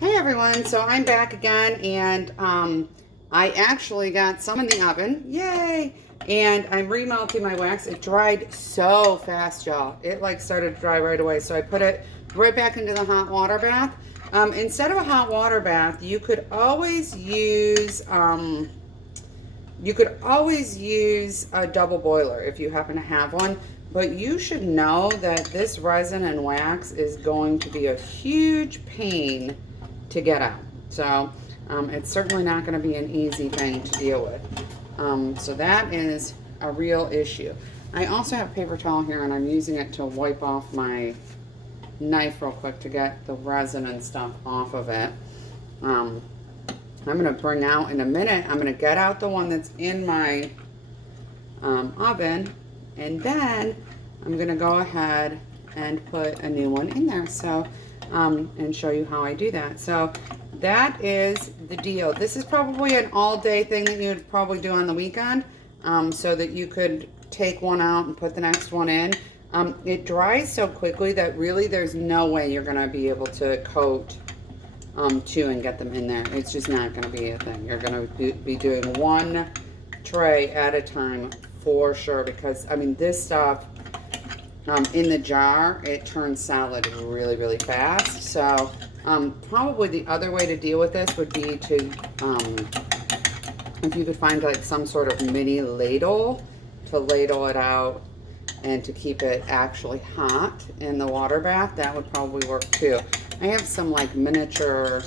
Hey everyone, so I'm back again and I actually got some in the oven. Yay! And I'm remelting my wax. It dried so fast, y'all. It like started to dry right away. So I put it right back into the hot water bath. Instead of a hot water bath, you could always use a double boiler if you happen to have one. But you should know that this resin and wax is going to be a huge pain to get out. So it's certainly not going to be an easy thing to deal with. So that is a real issue. I also have paper towel here and I'm using it to wipe off my knife real quick to get the resin and stuff off of it. I'm going to bring out in a minute, I'm going to get out the one that's in my oven, and then I'm going to go ahead and put a new one in there. So and show you how I do that. So that is the deal. This is probably an all-day thing that you would probably do on the weekend, so that you could take one out and put the next one in. It dries so quickly that really there's no way you're going to be able to coat two and get them in there. It's just not going to be a thing. You're going to be doing one tray at a time for sure, because I mean this stuff in the jar, it turns solid really, really fast. So probably the other way to deal with this would be to, if you could find like some sort of mini ladle to ladle it out and to keep it actually hot in the water bath, that would probably work too. I have some like miniature,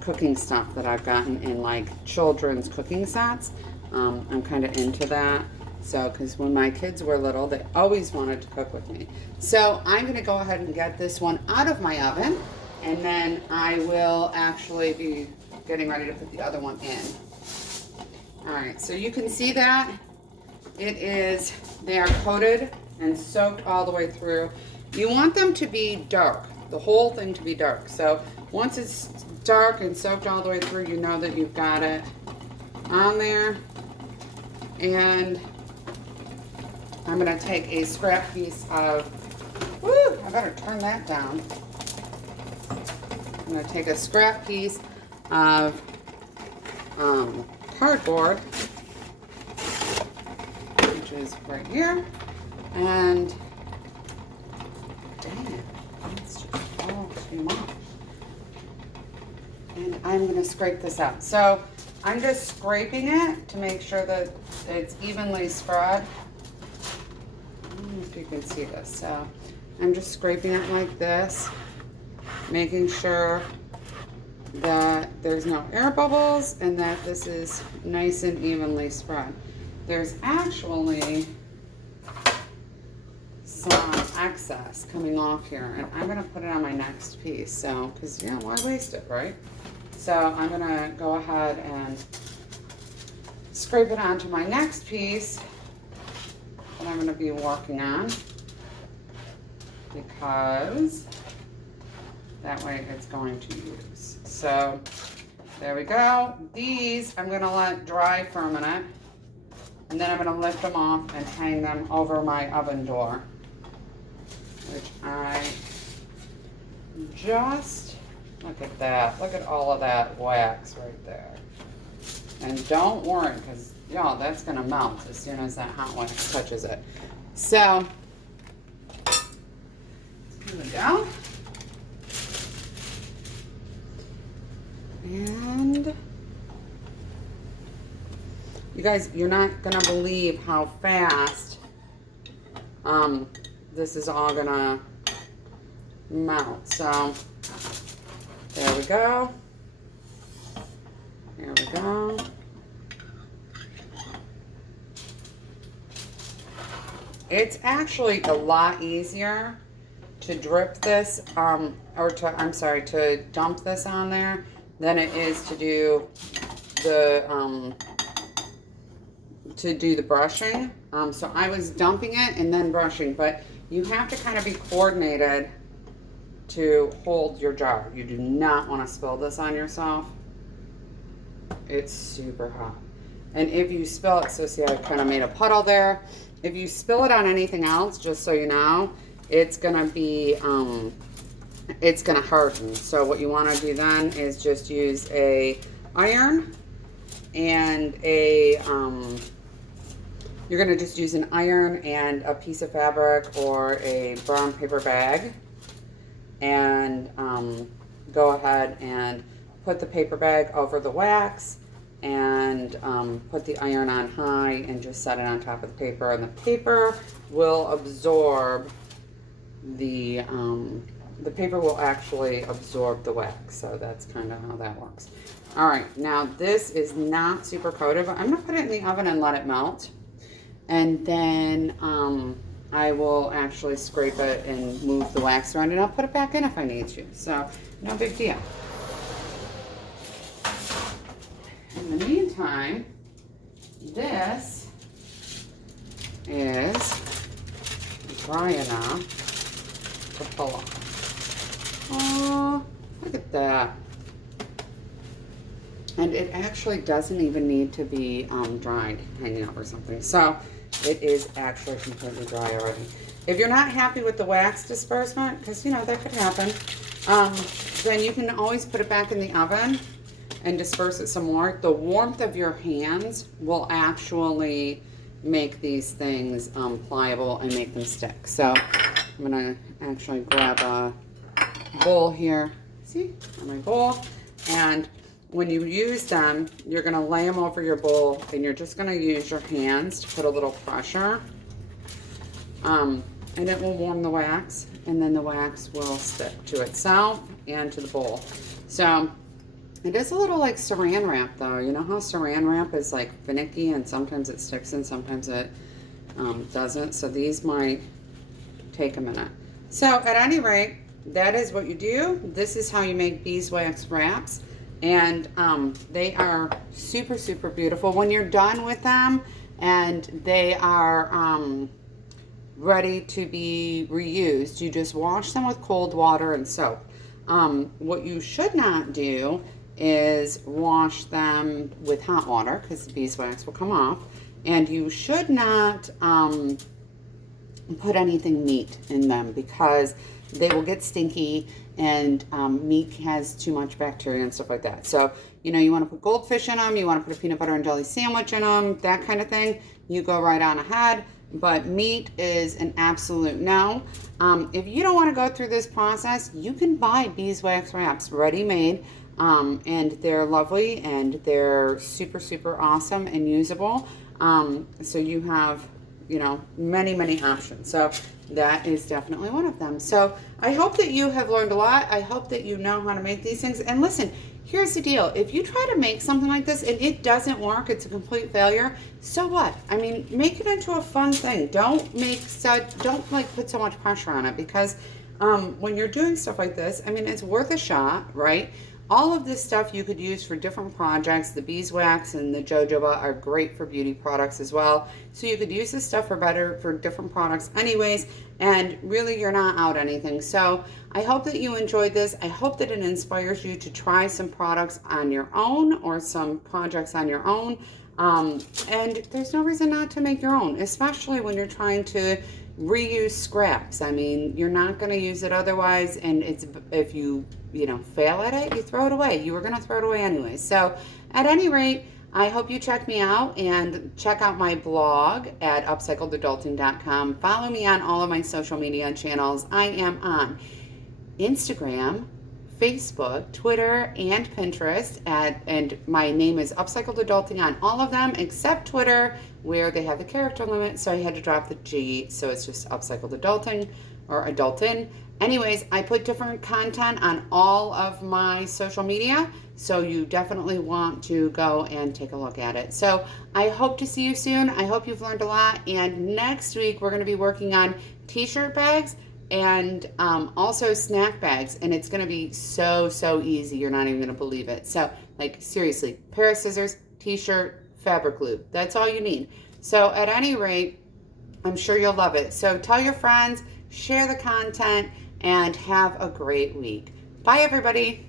cooking stuff that I've gotten in like children's cooking sets. I'm kind of into that. So, because when my kids were little, they always wanted to cook with me. So I'm going to go ahead and get this one out of my oven, and then I will actually be getting ready to put the other one in. All right, so you can see that they are coated and soaked all the way through. You want them to be dark, the whole thing to be dark. So once it's dark and soaked all the way through, you know that you've got it on there. And I'm going to take a scrap piece of, I better turn that down. I'm going to take a scrap piece of cardboard, which is right here, and dang it, that's just all too much. And I'm going to scrape this out. So I'm just scraping it to make sure that it's evenly spread. I don't know if you can see this. So I'm just scraping it like this, making sure that there's no air bubbles and that this is nice and evenly spread. There's actually some excess coming off here, and I'm going to put it on my next piece. So, because, yeah, why waste it, right? So I'm going to go ahead and scrape it onto my next piece that I'm going to be working on, because that way it's going to use. So there we go. These I'm going to let dry for a minute, and then I'm going to lift them off and hang them over my oven door, which I just, look at that. Look at all of that wax right there. And don't worry, because, y'all, that's going to melt as soon as that hot wax touches it. So, here we go. And you guys, you're not going to believe how fast this is all going to melt. So, there we go. There we go. It's actually a lot easier to drip this, to dump this on there than it is to do the brushing. So I was dumping it and then brushing, but you have to kind of be coordinated to hold your jar. You do not want to spill this on yourself. It's super hot. And if you spill it, so see I kind of made a puddle there. If you spill it on anything else, just so you know, it's going to be, it's going to harden. So what you want to do then is just use a iron and a, you're going to just use an iron and a piece of fabric or a brown paper bag, and go ahead and put the paper bag over the wax, and put the iron on high and just set it on top of the paper, and the paper will absorb the paper will actually absorb the wax. So that's kind of how that works. All right, now this is not super coated, but I'm gonna put it in the oven and let it melt, and then I will actually scrape it and move the wax around, and I'll put it back in if I need to. So no big deal. In the meantime, this is dry enough to pull off. Oh, look at that. And it actually doesn't even need to be dried, hanging up or something. So it is actually completely dry already. If you're not happy with the wax disbursement, because you know that could happen, then you can always put it back in the oven and disperse it some more. The warmth of your hands will actually make these things pliable and make them stick. So I'm gonna actually grab a bowl here. See, my bowl. And when you use them, you're gonna lay them over your bowl, and you're just gonna use your hands to put a little pressure. And it will warm the wax, and then the wax will stick to itself and to the bowl. So it is a little like saran wrap though. You know how saran wrap is like finicky, and sometimes it sticks and sometimes it doesn't. So these might take a minute. So at any rate, that is what you do. This is how you make beeswax wraps. And they are super, super beautiful. When you're done with them and they are ready to be reused, you just wash them with cold water and soap. What you should not do is wash them with hot water, because the beeswax will come off. And you should not put anything meat in them, because they will get stinky, and meat has too much bacteria and stuff like that. So, you know, you want to put goldfish in them, you want to put a peanut butter and jelly sandwich in them, that kind of thing. You go right on ahead, but meat is an absolute no. If you don't want to go through this process, you can buy beeswax wraps ready-made, and they're lovely, and they're super, super awesome and usable. So you have, you know, many, many options. So that is definitely one of them. So I hope that you have learned a lot. I hope that you know how to make these things. And listen, here's the deal. If you try to make something like this and it doesn't work, it's a complete failure, so what? I mean, make it into a fun thing. Don't like put so much pressure on it, because when you're doing stuff like this, I mean, it's worth a shot, right? All of this stuff you could use for different projects. The beeswax and the jojoba are great for beauty products as well. So you could use this stuff for different products anyways, and really you're not out anything. So I hope that you enjoyed this. I hope that it inspires you to try some products on your own, or some projects on your own. And there's no reason not to make your own, especially when you're trying to reuse scraps. I mean, you're not going to use it otherwise, and if you fail at it, you throw it away. You were going to throw it away anyway. So at any rate, I hope you check me out and check out my blog at upcycledadulting.com. Follow me on all of my social media channels. I am on Instagram, Facebook, Twitter, and Pinterest, and my name is Upcycled Adulting on all of them except Twitter, where they have the character limit, so I had to drop the G, so it's just Upcycled Adulting or Adultin. Anyways, I put different content on all of my social media, so you definitely want to go and take a look at it. So I hope to see you soon. I hope you've learned a lot, and next week we're going to be working on t-shirt bags and also snack bags, and it's going to be so easy, you're not even going to believe it. So like, seriously, pair of scissors, t-shirt, fabric glue, that's all you need. So at any rate, I'm sure you'll love it. So tell your friends, share the content, and have a great week. Bye everybody.